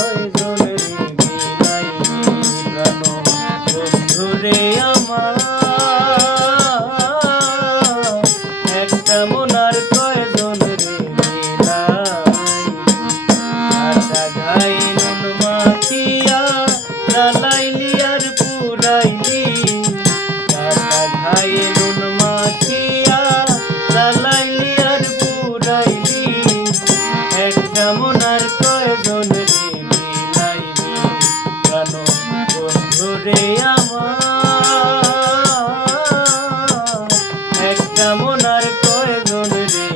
কয়জন রে বিলাইলি প্রাণ বন্ধু রে আমার একটা মনার কয়জন রে বিলাইলি নুন মাখিয়া জ্বালাইলি আর পুরাইলি নুন মাখিয়া জ্বালাইলি আর পুরাইলি একটা মনার কয়জন রে বিলাইলি প্রাণ বন্ধু রে আমার একটা মনার কয়জন রে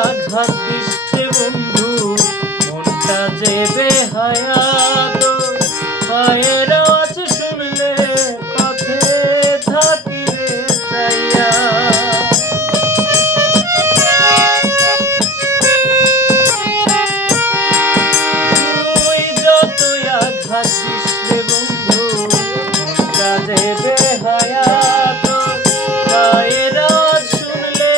আঘাত দিচ্ছে বন্ধু মনটা যে বেহায়াত পায়ের আওয়াজ শুনলে পথে থাকি রে চাইয়া তুই যতই আঘাত দিচ্ছে বন্ধু মনটা যে বেহায়াত পায়ের আওয়াজ শুনলে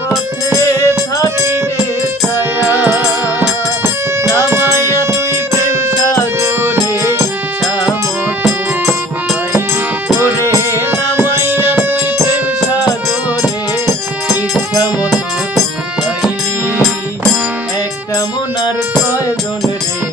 পথে থাকি রে ছায়া নামাইয়া তুই প্রেম সাগরে ইচ্ছা মতো ডুবাইলি ওরে নামাইয়া তুই প্রেম সাগরে ইচ্ছা মতো ডুবাইলি একটা মনার কয়জন রে